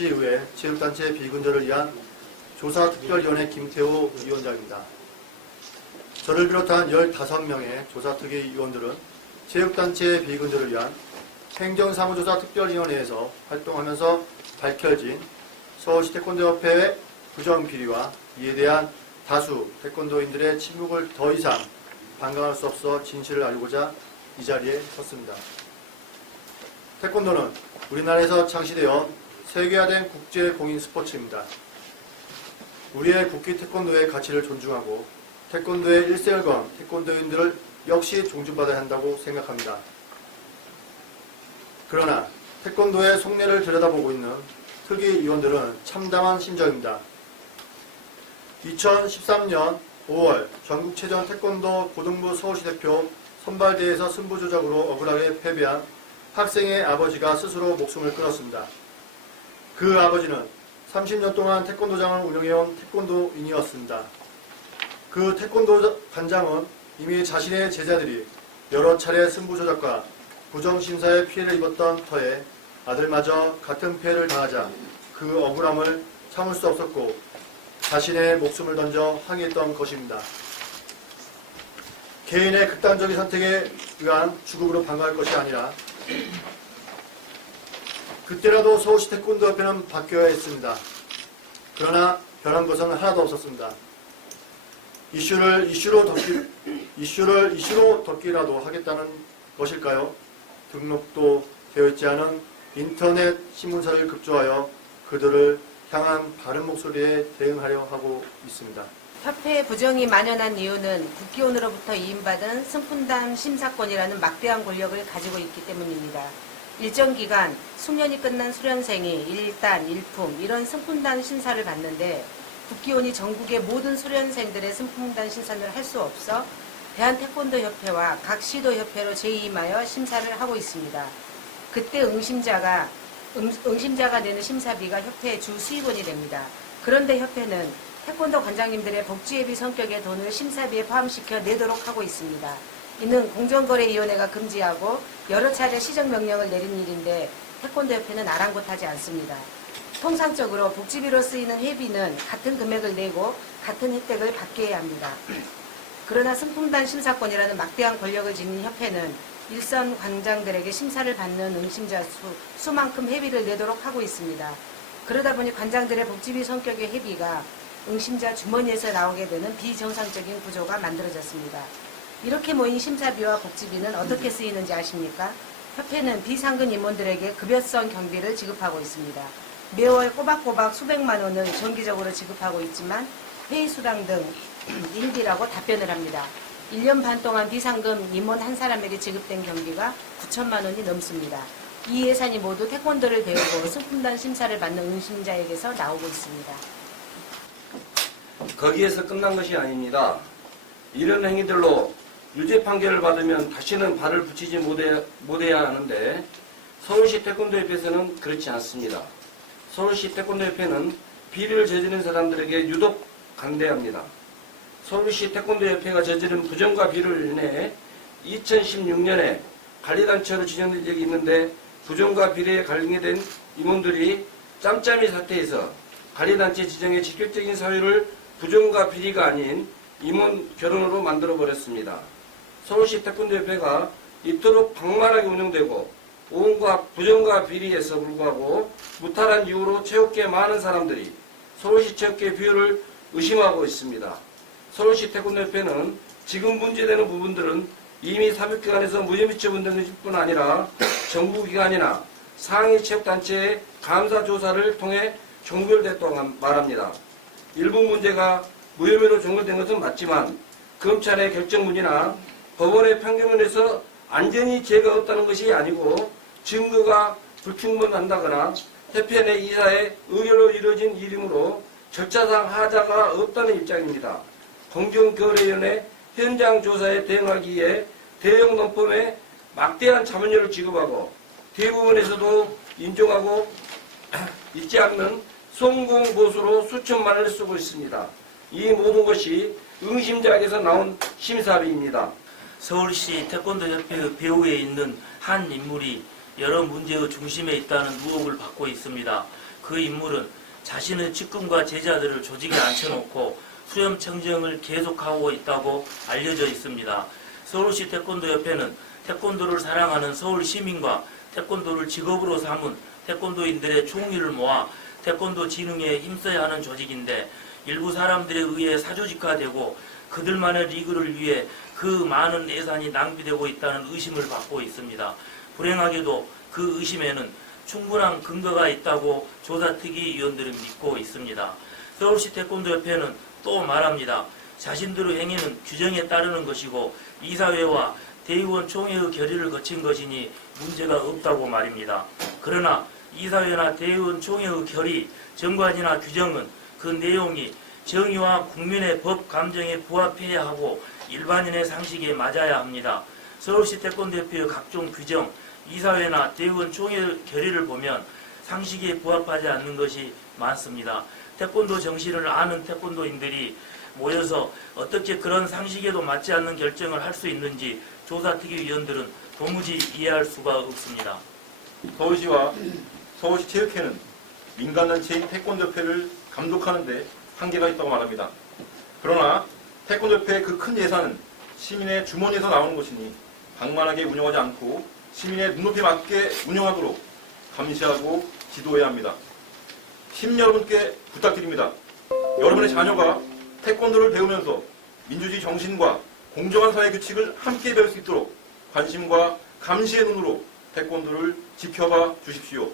서울특별시의회 체육단체 비근절을 위한 조사특별위원회 김태호 위원장입니다. 저를 비롯한 15명의 조사특위위원들은 체육단체 비근절을 위한 행정사무조사특별위원회에서 활동하면서 밝혀진 서울시 태권도협회의 부정 비리와 이에 대한 다수 태권도인들의 침묵을 더 이상 방관할 수 없어 진실을 알고자 이 자리에 섰습니다. 태권도는 우리나라에서 창시되어 세계화된 국제 공인 스포츠입니다. 우리의 국기 태권도의 가치를 존중하고 태권도의 일생을 건 태권도인들을 역시 존중받아야 한다고 생각합니다. 그러나 태권도의 속내를 들여다보고 있는 특위 위원들은 참담한 심정입니다. 2013년 5월 전국체전 태권도 고등부 서울시 대표 선발대회에서 승부 조작으로 억울하게 패배한 학생의 아버지가 스스로 목숨을 끊었습니다. 그 아버지는 30년 동안 태권도장을 운영해온 태권도인이었습니다. 그 태권도 관장은 이미 자신의 제자들이 여러 차례 승부 조작과 부정심사에 피해를 입었던 터에 아들마저 같은 피해를 당하자 그 억울함을 참을 수 없었고 자신의 목숨을 던져 항의했던 것입니다. 개인의 극단적인 선택에 의한 죽음으로 방어할 것이 아니라 그때라도 서울시 태권도 협회는 바뀌어야 했습니다. 그러나 변한 것은 하나도 없었습니다. 이슈를 이슈로 덮기, 이슈를 이슈로 덮기라도 하겠다는 것일까요? 등록도 되어 있지 않은 인터넷 신문사를 급조하여 그들을 향한 바른 목소리에 대응하려 하고 있습니다. 협회 부정이 만연한 이유는 국기원으로부터 이임받은 승푼담 심사권이라는 막대한 권력을 가지고 있기 때문입니다. 일정 기간 숙련이 끝난 수련생이 일단, 일품 이런 승푼단 심사를 받는데 국기원이 전국의 모든 수련생들의 승푼단 심사를 할 수 없어 대한태권도협회와 각 시도협회로 재임하여 심사를 하고 있습니다. 그때 응심자가 응, 응심자가 내는 심사비가 협회의 주 수입원이 됩니다. 그런데 협회는 태권도 관장님들의 복지예비 성격의 돈을 심사비에 포함시켜 내도록 하고 있습니다. 이는 공정거래위원회가 금지하고 여러 차례 시정명령을 내린 일인데 태권도협회는 아랑곳하지 않습니다. 통상적으로 복지비로 쓰이는 회비는 같은 금액을 내고 같은 혜택을 받게 해야 합니다. 그러나 승풍단 심사권이라는 막대한 권력을 지닌 협회는 일선 관장들에게 심사를 받는 응심자 수, 수만큼 회비를 내도록 하고 있습니다. 그러다 보니 관장들의 복지비 성격의 회비가 응심자 주머니에서 나오게 되는 비정상적인 구조가 만들어졌습니다. 이렇게 모인 심사비와 복지비는 어떻게 쓰이는지 아십니까? 협회는 비상근 임원들에게 급여성 경비를 지급하고 있습니다. 매월 꼬박꼬박 수백만 원을 정기적으로 지급하고 있지만 회의 수당 등 일비라고 답변을 합니다. 1년 반 동안 비상금 임원 한 사람에게 지급된 경비가 9천만 원이 넘습니다. 이 예산이 모두 태권도를 배우고 승품단 심사를 받는 응심자에게서 나오고 있습니다. 거기에서 끝난 것이 아닙니다. 이런 행위들로 유죄 판결을 받으면 다시는 발을 붙이지 못해, 못해야 하는데 서울시 태권도협회에서는 그렇지 않습니다. 서울시 태권도협회는 비리를 저지른 사람들에게 유독 간대합니다. 서울시 태권도협회가 저지른 부정과 비리를 인해 2016년에 관리단체로 지정된 적이 있는데 부정과 비리에 관련된 임원들이 짬짬이 사태에서 관리단체 지정의 직접적인 사유를 부정과 비리가 아닌 임원 결혼으로 만들어버렸습니다. 서울시 태권도협회가 이토록 방만하게 운영되고 오온과 부정과 비리에서 불구하고 무탈한 이유로 체육계 많은 사람들이 서울시 체육계 비율을 의심하고 있습니다. 서울시 태권도협회는 지금 문제되는 부분들은 이미 사법기관에서 무혐의 처분된 것뿐 아니라 정부기관이나 상위 체육단체의 감사조사를 통해 종결됐다고 말합니다. 일부 문제가 무혐의로 종결된 것은 맞지만 검찰의 결정문이나 법원의 판결문에서 안전히 죄가 없다는 것이 아니고 증거가 불충분한다거나 내 이사의 의결로 이루어진 일이므로 절차상 하자가 없다는 입장입니다. 공정거래위원회 현장 조사에 대응하기 위해 대형 논법에 막대한 자문료를 지급하고 대부분에서도 인정하고 있지 않는 송공보수로 수천만 원을 쓰고 있습니다. 이 모든 것이 응심자에게서 나온 심사비입니다. 서울시 태권도협회 배후에 있는 한 인물이 여러 문제의 중심에 있다는 의혹을 받고 있습니다. 그 인물은 자신의 측근과 제자들을 조직에 앉혀놓고 수염 청정을 계속하고 있다고 알려져 있습니다. 서울시 태권도협회는 태권도를 사랑하는 서울 시민과 태권도를 직업으로 삼은 태권도인들의 총의를 모아 태권도 진흥에 힘써야 하는 조직인데 일부 사람들에 의해 사조직화되고 그들만의 리그를 위해 그 많은 예산이 낭비되고 있다는 의심을 받고 있습니다. 불행하게도 그 의심에는 충분한 근거가 있다고 조사특위 위원들은 믿고 있습니다. 서울시 태권도협회는 또 말합니다. 자신들의 행위는 규정에 따르는 것이고 이사회와 대의원 총회의 결의를 거친 것이니 문제가 없다고 말입니다. 그러나 이사회나 대의원 총회의 결의, 정관이나 규정은 그 내용이 정의와 국민의 법 감정에 부합해야 하고 일반인의 상식에 맞아야 합니다. 서울시 태권도협회의 각종 규정, 이사회나 대의원 총회 결의를 보면 상식에 부합하지 않는 것이 많습니다. 태권도 정신을 아는 태권도인들이 모여서 어떻게 그런 상식에도 맞지 않는 결정을 할 수 있는지 조사특위위원들은 도무지 이해할 수가 없습니다. 서울시와 서울시 체육회는 민간단체인 태권도협회를 감독하는 데 한계가 있다고 말합니다. 그러나 태권도협회의 그 큰 예산은 시민의 주머니에서 나오는 것이니 방만하게 운영하지 않고 시민의 눈높이에 맞게 운영하도록 감시하고 지도해야 합니다. 시민 여러분께 부탁드립니다. 여러분의 자녀가 태권도를 배우면서 민주주의 정신과 공정한 사회 규칙을 함께 배울 수 있도록 관심과 감시의 눈으로 태권도를 지켜봐 주십시오.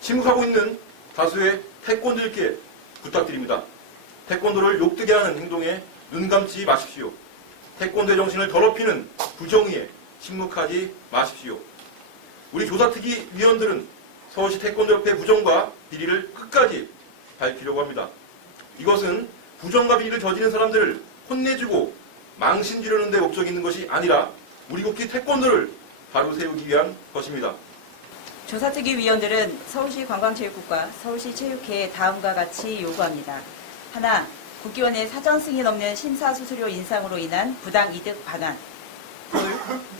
침묵하고 있는 다수의 태권도인께 부탁드립니다. 태권도를 욕되게 하는 행동에 눈 감지 마십시오. 태권도의 정신을 더럽히는 부정의에 침묵하지 마십시오. 우리 조사특위 위원들은 서울시 태권도협회 부정과 비리를 끝까지 밝히려고 합니다. 이것은 부정과 비리를 저지른 사람들을 혼내주고 망신 주려는 데 목적이 있는 것이 아니라 우리 국기 태권도를 바로 세우기 위한 것입니다. 조사특위 위원들은 서울시 관광체육국과 서울시 체육회에 다음과 같이 요구합니다. 하나, 국기원의 사전 승인 없는 심사수수료 인상으로 인한 부당 이득 반환. 둘,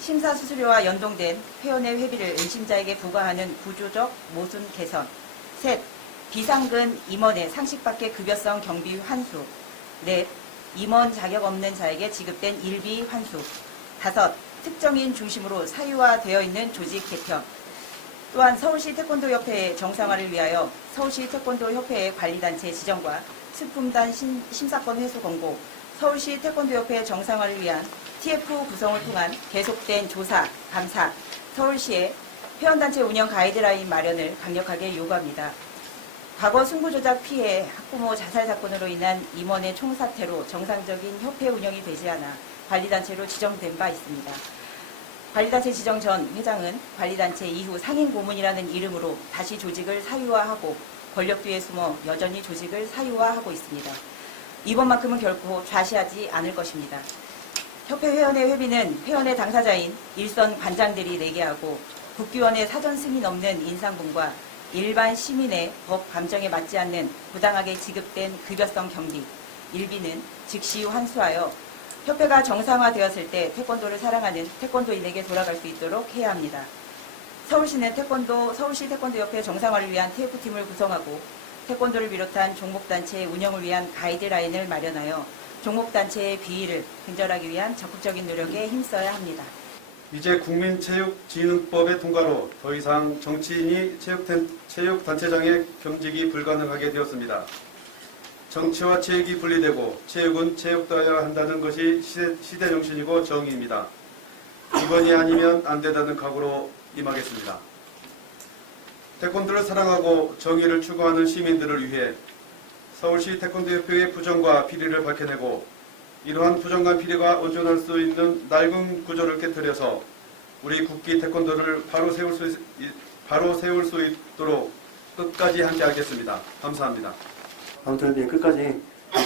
심사수수료와 연동된 회원의 회비를 은심자에게 부과하는 구조적 모순 개선. 셋, 비상근 임원의 상식밖의 급여성 경비 환수. 넷, 임원 자격 없는 자에게 지급된 일비 환수. 다섯, 특정인 중심으로 사유화되어 있는 조직 개편. 또한 서울시 태권도 협회의 정상화를 위하여 서울시 태권도 협회의 관리단체 지정과 승품단 신- 심사권 회수 공고, 서울시 태권도협회 정상화를 위한 TF 구성을 통한 계속된 조사, 감사, 서울시의 회원단체 운영 가이드라인 마련을 강력하게 요구합니다. 과거 승부조작 피해 학부모 자살 사건으로 인한 임원의 총사태로 정상적인 협회 운영이 되지 않아 관리단체로 지정된 바 있습니다. 관리단체 지정 전 회장은 관리단체 이후 상임 고문이라는 이름으로 다시 조직을 사유화하고 권력 뒤에 숨어 여전히 조직을 사유화하고 있습니다. 이번만큼은 결코 좌시하지 않을 것입니다. 협회 회원의 회비는 회원의 당사자인 일선 관장들이 내게 하고 국기원의 사전 승인 없는 인상분과 일반 시민의 법 감정에 맞지 않는 부당하게 지급된 급여성 경비, 일비는 즉시 환수하여 협회가 정상화되었을 때 태권도를 사랑하는 태권도인에게 돌아갈 수 있도록 해야 합니다. 서울시는 태권도, 서울시 태권도 협회 정상화를 위한 TF팀을 구성하고 태권도를 비롯한 종목단체의 운영을 위한 가이드라인을 마련하여 종목단체의 비위를 근절하기 위한 적극적인 노력에 힘써야 합니다. 이제 국민체육진흥법의 통과로 더 이상 정치인이 체육단, 체육단체장의 겸직이 불가능하게 되었습니다. 정치와 체육이 분리되고 체육은 체육되어야 한다는 것이 시대, 시대 정신이고 정의입니다. 이번이 아니면 안 된다는 각오로 임하겠습니다. 태권도를 사랑하고 정의를 추구하는 시민들을 위해 서울시 태권도협회의 부정과 비리를 밝혀내고 이러한 부정과 비리가 온전할 수 있는 낡은 구조를 깨뜨려서 우리 국기 태권도를 바로 세울 수, 있, 바로 세울 수 있도록 끝까지 함께하겠습니다. 감사합니다. 아무튼 예, 끝까지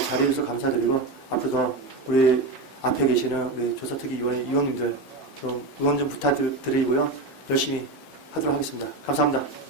잘해주셔서 감사드리고 앞으로도 우리 앞에 계시는 우리 조사특위 위원, 위원님들 좀 응원 좀 부탁드리고요. 열심히 하도록 하겠습니다. 감사합니다.